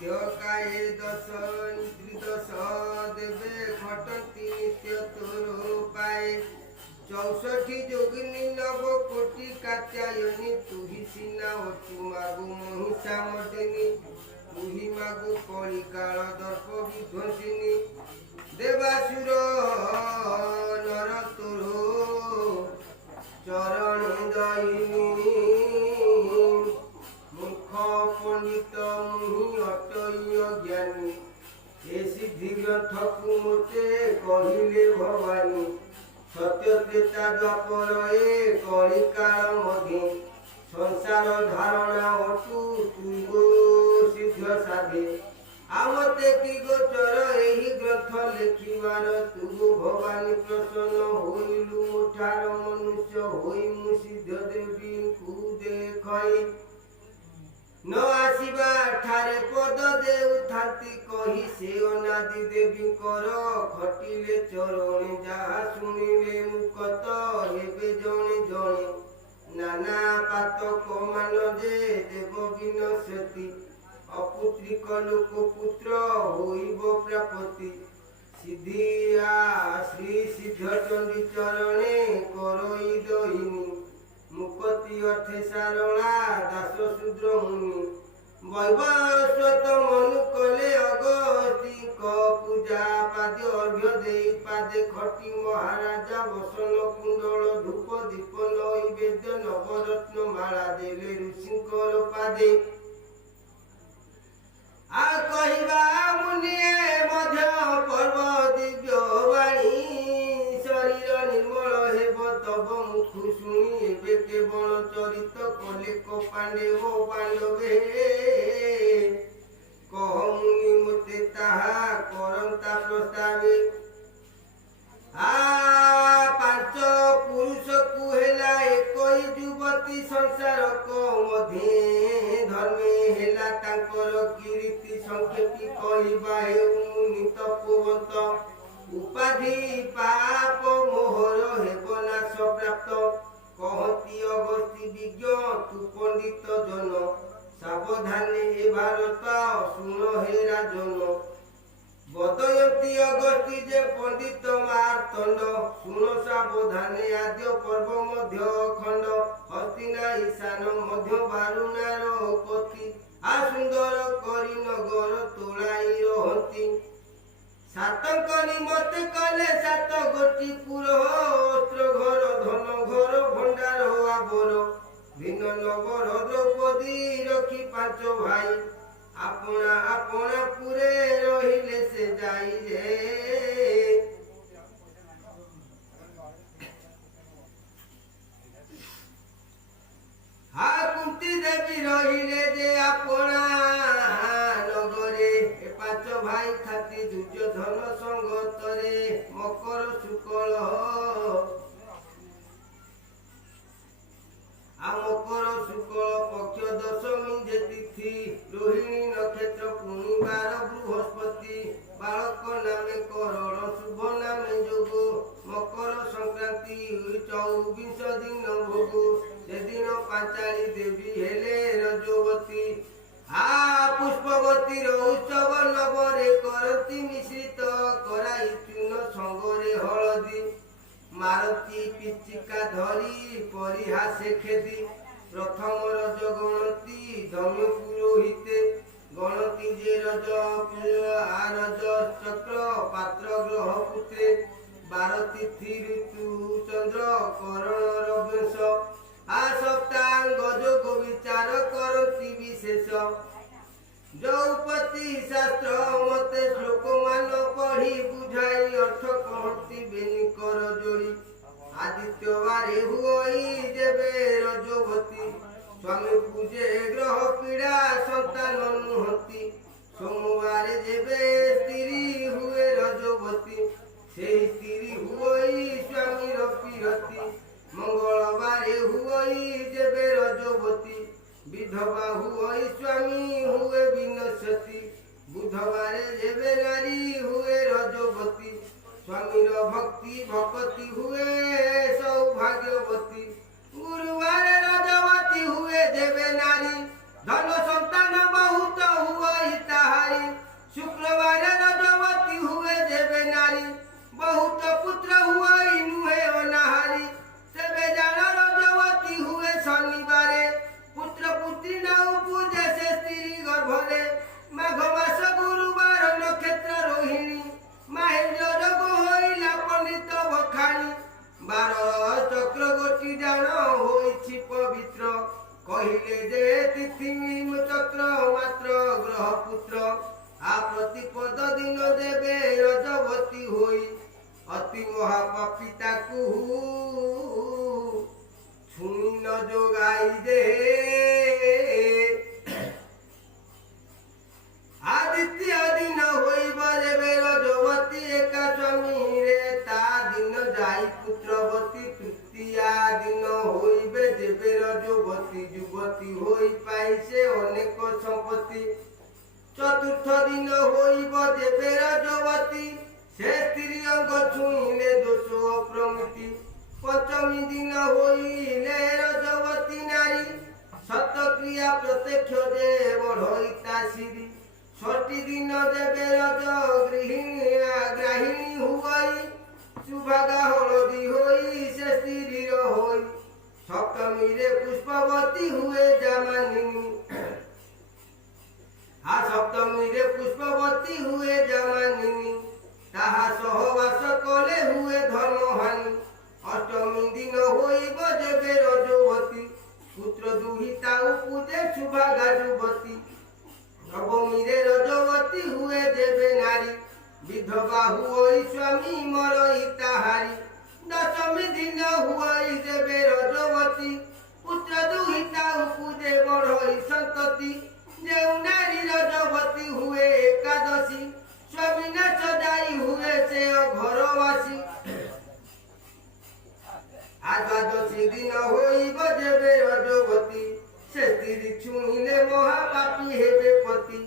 देवकाये दश त्रिदश देवे घटती नित्य तोर पाए 64 जोगिनी नव कोटि कात्यायनी तुही सीना अचु मागु महिषा मर्दिनी तुही मागु कली काल दर्प विध्वंसिनी देवासुर नर तोर चरण दयिनी मुख पंडित मुहि अटय ज्ञानी ए सिद्धि ग्रंथ को मोते कहिले भवानी सत्य त्रेता द्वापर ए कलिकाल मध्य संसार धारणा अटु तुंगो सिद्ध साधे आमते की गोचर एही ग्रंथ लेखिवार तुगो भवानी प्रसन्न होइलु मुठार मनुष्य होई मु सिद्ध देवी को देखई न आसीबा ठारे पद देउ थाती कही से अनादि देवी कर खटिले चरणे जहा सुनिले मुकत हेबे जणे जणे नाना पातक मान जे देव विनश्यति अपुत्रिक लोक पुत्र होइब प्रापति सिद्धिया श्री सिद्ध चंडी चरणे करई दहिनी मुक्ति अर्थे सारला दास शूद्र मुनि वैवस्वत मनु कले अगस्ती क पूजा पाद्य अर्घ्य देई पादे खटी महाराजा वसन कुंडल धूप दीप नैवेद्य नवरत्न माला देले ऋषिंकर पादे आ कहिबा मुनिए मध्य पर्व दिव्य वाणी शरीर निर्मल हेब तब मुख शुणी एबे केवल चरित कले को पांडे ओ पांडवे कह मुनि मते ताहा करंता प्रस्तावे आ पांच पुरुष को हेला एकई युवती संसार को मध्य धर्मे हेला तांकर कीर्ति संक्षेपी कहिबा हे मुनि तपोवंत उपाधि पाप मोहर हेब नाश प्राप्त कहती अगस्ती विज्ञ तू पंडित जन सावधाने हे भारत सुन हे राजन बदयती अगस्ती जे पंडित मार्तंड सुन सावधाने आद्य पर्व मध्य खंड हस्तिना ईशान मध्य बारुणार पति आ सुंदर करी नगर तोलाई रहती सातक निमते कले सात गोटी पुर अस्त्र घर धन घर भंडार आबर भिन्न नगर द्रौपदी रखी पांच भाई अपना अपना पुरे रहिले से जाई रे हा कुंती देवी रहिले जे अपना नगरे ए पांच भाई थाती दुर्योधन संगतरे मकर शुक्ल आ मकर शुक्ल पक्ष दशमी जे तिथि रोहिणी नक्षत्र पूर्णिमार बृहस्पति बालक नामे करण शुभ नामे जोग मकर संक्रांति 24 दिन भोग से दिन पांचाली देवी हेले रजवती आ पुष्पवती उत्सव नवरे करती मिश्रित कराई चून संगरे हलदी मारती पिचिका धरी परिहासे खेदी प्रथम रज गणती धम्य पुरोहिते गणती जे रज आ रज चक्र पात्र ग्रह पुते 12 तिथि ऋतु चंद्र करण रवेश आ सप्तांग जोग विचार करती विशेष द्रौपदी शास्त्र मते श्लोक मान पढ़ी बुझाई अर्थ कहती बेनी कर जोड़ी आदित्य बारे हुई जेबे रजवती स्वामी पूजे ग्रह पीड़ा संतान नुहति सोमवार जेबे स्त्री हुए रजवती से स्त्री हुई स्वामी रपिरती मंगलवार हुई जेबे रजवती विधवा हुई स्वामी हुए विनश्यति बुधवार जेबे नारी हुए रजवती स्वामीर भक्ति भक्ति हुए सौभाग्यवती गुरुवार रजवती हुए जेबे नारी धन संतान बहुत हुई ताहा ବାର ଚକ୍ରବର୍ତ୍ତୀ ଜାଣ ହୋଇଛି ପବିତ୍ର କହିଲେ ଯେ ତିଥି ଚକ୍ର ମାତ୍ର ଗ୍ରହ ପୁତ୍ର ଆ ପ୍ରତିପଦ ଦିନ ଦେବେ ରଜବତୀ ହୋଇ ଅତି ମହାପାପୀ ତାକୁ ଛୁଇଁ ନ ଯୋଗାଇ ଦେ ଆଦିତ୍ୟ ଦିନ ହୋଇବ ଯେବେ ରଜବତୀ ଏକା ସ୍ୱାମୀରେ ତା ଦିନ ଯାଇ ପୁତ୍ରବତୀ ତୃତୀୟା ଦିନ ହୋଇବେ ଯେବେ ରଜବତୀ ଯୁବତୀ ହୋଇ ପାଇ ସେ ଅନେକ ସମ୍ପତ୍ତି ଚତୁର୍ଥ ଦିନ ହୋଇବ ଯେବେ ରଜବତୀ ସେ ସ୍ତ୍ରୀ ଅଙ୍ଗ ଛୁଇଁଲେ ଦୋଷ ଅପ୍ରମିତି ପଞ୍ଚମୀ ଦିନ ହୋଇଲେ ରଜବତୀ ନାରୀ ସତକ୍ରିୟା ପ୍ରତ୍ୟକ୍ଷ ଯେ ବଢ଼ଇ ତା ଶିରୀ ଷଷ୍ଠୀ ଦିନ ଦେବେ ରଜ ଗ୍ରାହିଣୀ ହୁଇ ସୁଭାଗା ହଳଦୀ ହୋଇ ସେ ସ୍ତ୍ରୀର ହୋଇ ସପ୍ତମୀରେ ପୁଷ୍ପବତୀ ହୁଏ ଜାମାନିନୀ ସପ୍ତମୀରେ ପୁଷ୍ପବତୀ ହୁଏ ଜାମାନିନୀ ତାହା ସହବାସ କଲେ ହୁଏ ଧର୍ମହାନି ଅଷ୍ଟମୀ ଦିନ ହୋଇବ ଯେବେ ରଜବତୀ ପୁତ୍ର ଦୁହିତା ଉପୂଜେ ସୁଭାଗା ଯୁବତୀ ନବମୀରେ ରଜବତୀ ହୁଏ ଯେବେ ନାରୀ ବିଧବା ହୁଇ ସ୍ୱାମୀ ମରଇ ତାହାରି ଦଶମୀ ଦିନ ହୁଇ ଯେବେ ରଜବତୀ ପୁତ୍ର ଦୁହିତା ଉପୂଜେ ବଢ଼ଇ ସନ୍ତତି ଯେଉଁ ନାରୀ ରଜବତୀ ହୁଏ ଏକାଦଶୀ ସ୍ୱାମୀ ନାଚ ଯାଇ ହୁଏ ସେ ଘରବାସୀ ଦ୍ୱାଦଶୀ ଦିନ ହୋଇବ ଯେବେ ରଜବତୀ ସେ ସ୍ତ୍ରୀ ଛୁଇଁଲେ ମହାପାପୀ ହେବେ ପତି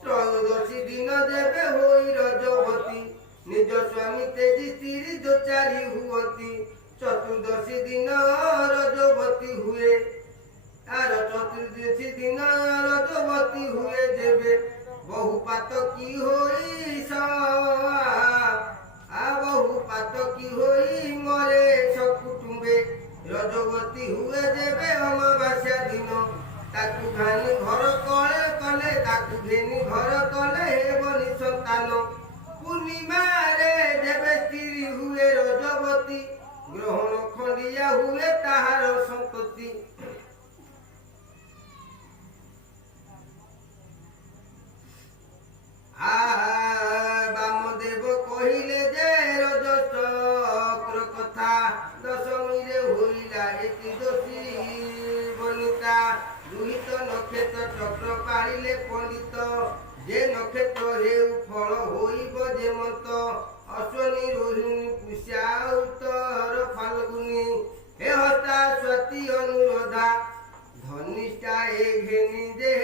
ତ୍ରୟୋଦଶୀ ଦିନ ଦେବେ ହୋଇ ରଜବତୀ ନିଜ ସ୍ୱାମୀ ତେଜି ସ୍ତ୍ରୀ ଦୋଚାରୀ ହୁଅନ୍ତି ଚତୁର୍ଦ୍ଦଶୀ ଦିନ ରଜବତୀ ହୁଏ ଚତୁର୍ଦ୍ଦଶୀ ଦିନ ରଜବତୀ ହୁଏ ଯେବେ ବହୁ ପାତକୀ ହୋଇ ବହୁ ପାତକୀ ହୋଇ ମରେ ସକୁଟୁମ୍ବେ ରଜବତୀ ହୁଏ ଯେବେ ଅମାବାସ୍ୟା ଦିନ ତାକୁ ଘାନି ଘର କଲେ ତାକୁ ଘେନି ଘର କଲେ ହେବନି ସନ୍ତାନ ପୂର୍ଣ୍ଣିମାରେ ଯେବେ ସ୍ତ୍ରୀ ହୁଏ ରଜବତୀ ଗ୍ରହଣ ଖଣ୍ଡିଆ ହୁଏ ତାହାର ସନ୍ତତି ବାମଦେବ କହିଲେ ଯେ ରଜଚକ୍ର କଥା ଦଶମୀରେ ହୋଇଲା ଏତିଦୋଷୀ ବନିତା ଦୁହିତ ନକ୍ଷତ୍ର ଚକ୍ର ପାଳିଲେ ପଣ୍ଡିତ ଯେ ନକ୍ଷତ୍ର ହେଉ ଫଳ ହୋଇବ ଯେମନ୍ତ ଅଶ୍ୱିନୀ ରୋହିଣୀ ପୁଷ୍ୟା ଉତ୍ତର ଫାଲ୍ଗୁନି ହେ ହସ୍ତା ସ୍ୱତୀ ଅନୁରୋଧା ଧନିଷ୍ଠା ଏ ଘେନି ଦେ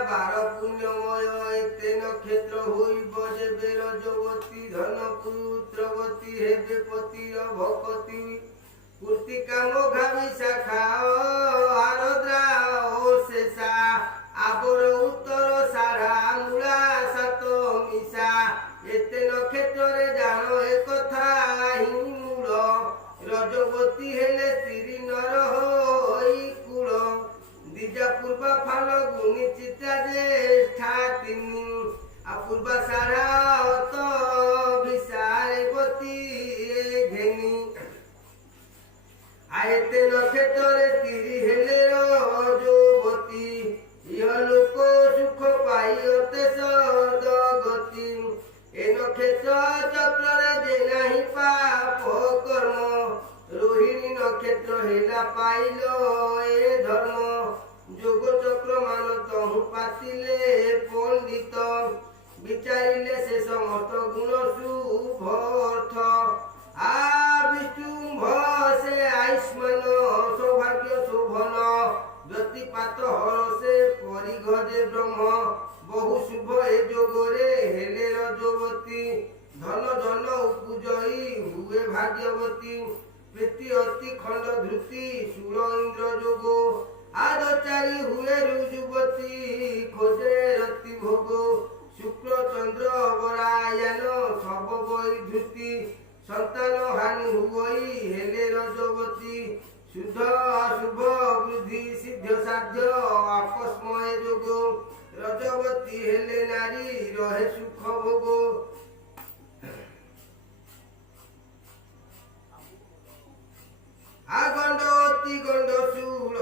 ବାର ପୁଣ୍ୟମୟ ଏତେ ନକ୍ଷତ୍ର ହୋଇବ ଯେବେ ରଜବତୀ ଧନ ପୁତ୍ରବତୀ ହେବେ ପତିର ଭକତି କୃତିକା ମଘା ଶାଖା ଆରଦ୍ରା ଓ ଶେଷା ଆବର ଉତ୍ତର ସାରା ମୂଳା ସାତ ମିଶା ଏତେ ନକ୍ଷତ୍ରରେ ଜାଣ ଏକଥା ହିଁ ମୂଳ ରଜବତୀ ହେଲେ ସ୍ତ୍ରୀ ନର ହୋଇ କୂଳ দ্বিজা পূর্বা ফাল্গুনি চিত্রা জ্যেষ্ঠা তিনি অপূর্বা সারা অত বিশালবতী ঘেনি আয়তে নক্ষত্রে স্ত্রী হেলে রজবতী ইহলোক সুখ পাই অতে সদগতি এ নক্ষত্র চক্রে যে নাহি পাপ কর্ম রোহিণী নক্ষত্র হেলা পাইল এ ধর্ম যোগ চক্র মান তহু পাতিলে পণ্ডিত বিচারিলে সে সমস্ত গুণ শুভ অর্থ বিষ্ণুম্ভ সে আয়ুষ্মান সৌভাগ্য শোভন জ্যোতিপাত হরসে পরিঘজে ব্রহ্ম বহু শুভ এ যোগরে হেলে রজবতী ধন ধন উপজয়ী হুয়ে ভাগ্যবতী प्रीति अति खंड धृति शूल इंद्र जोगो आदचारी हुए युवती खोजे रति भोगो शुक्र चंद्र बरायन सब बई धृति संतान हानि हुई हेले रजवती शुद्ध अशुभ वृद्धि सिद्ध साध्य आकस्मय जोगो रजवती हेले नारी रहे सुख भोगो आगंड अति गंड शूल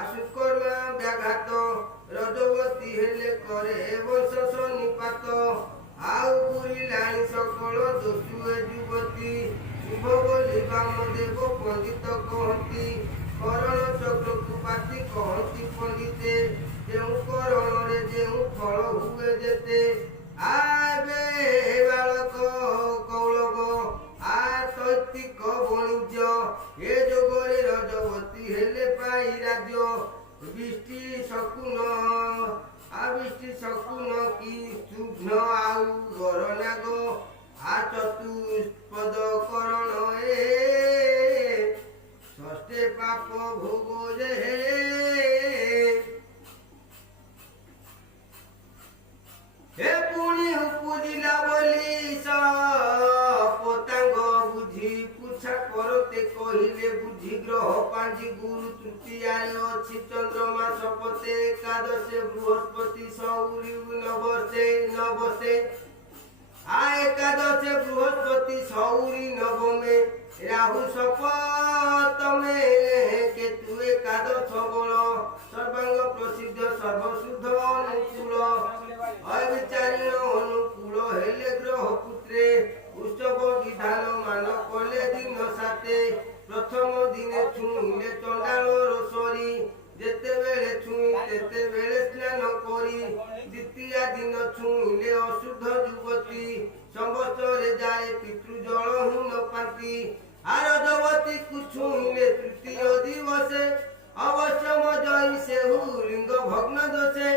आशुकर्मा व्याघात रजवती हेले करे वंश निपात आउ बुरिलाणी सकल दोषुए युवती शुभ बोली वामदेव पंडित कहती करण चक्र कुपाती कहती पंडिते जेउ करण रे जेउ फल हुए जेते आबे बालक कौलव आ तैतिक वाणिज्य ए जोगरे रजवती हेले पाई राज्य बृष्टि शकुन की शुभ्न आउ गरनाग आ चतुष्पद करण षष्ठे पाप भोग जे हे पुणी उपजिला बोली पतांग बुझी पुछा करते कहिले बुझी ग्रह पांजी गुरु तृतीया अच्छी चंद्रमा शपथे एकादशे बृहस्पति सौरी नवसे आ एकादशे बृहस्पति सौरी नवमे राहु सप्तमे केतु एकादश बल सर्वांग प्रसिद्ध सर्वशुद्ध अनुकूल अविचारीण अनुकूल हेले ग्रह पुत्रे उत्सव विधान मान कले दिन साते प्रथम दिने छुईले चंडाल रोसरी जेतेबेले छुई तेतेबेले स्नान करी द्वितीय दिन छुईले अशुद्ध युवती संवत्सरे जाए पितृ जलहीन पाती आरजवती को छुईले तृतीय दिवसे अवश्य मजई सेहु लिंग भग्न दोषे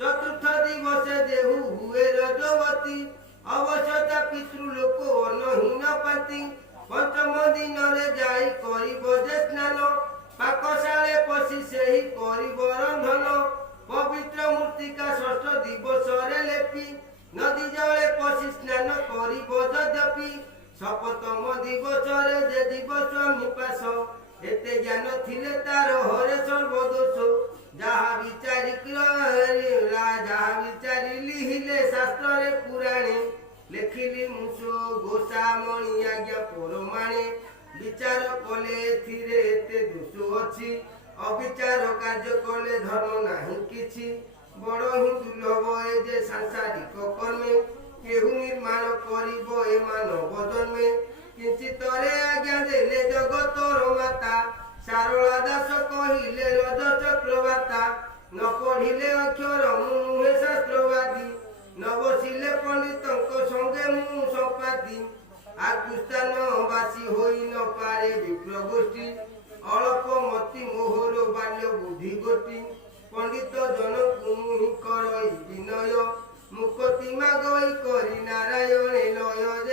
चतुर्थ दिवसे देहु हुए रजवती अवश्यता पितृलोक अन्नहीन पाती पंचम दिन रे जाई करिब जे स्नान पाकशाले पशि सेही करिब रंधन पवित्र मूर्तिका षष्ठ दिवस रे लेपी नदी जले पशि स्नान करिब यद्यपि सप्तम दिवस रे जे दिवस निपास एते ज्ञान थिले तार हरे सर्वदोष जहा विचारी लिहिले शास्त्र रे पुराणे लेखिली मुसो गोसा मणि आज्ञा परमाणे विचार कले एथिरे एते दोष अछि अविचार कार्य कले धर्म नाही किछि बड़ ही दुर्लभ ए जे सांसारिक कर्मे केहु निर्माण करिब ए मानव जन्मे किंचितरे आज्ञा देले जगतर माता सारला दास कहिले रज चक्रवार्ता न पढ़िले अक्षर मुहे शास्त्रवादी न बसिले पंडितंक संगे मु संपादी आकुस्तान बासी होई न पारे विप्र गोष्ठी अल्प मति मोहर बाल्य बुद्धि गोष्ठी पंडित जन कुमुहि करई विनय मुकति मागई करी नारायणे लय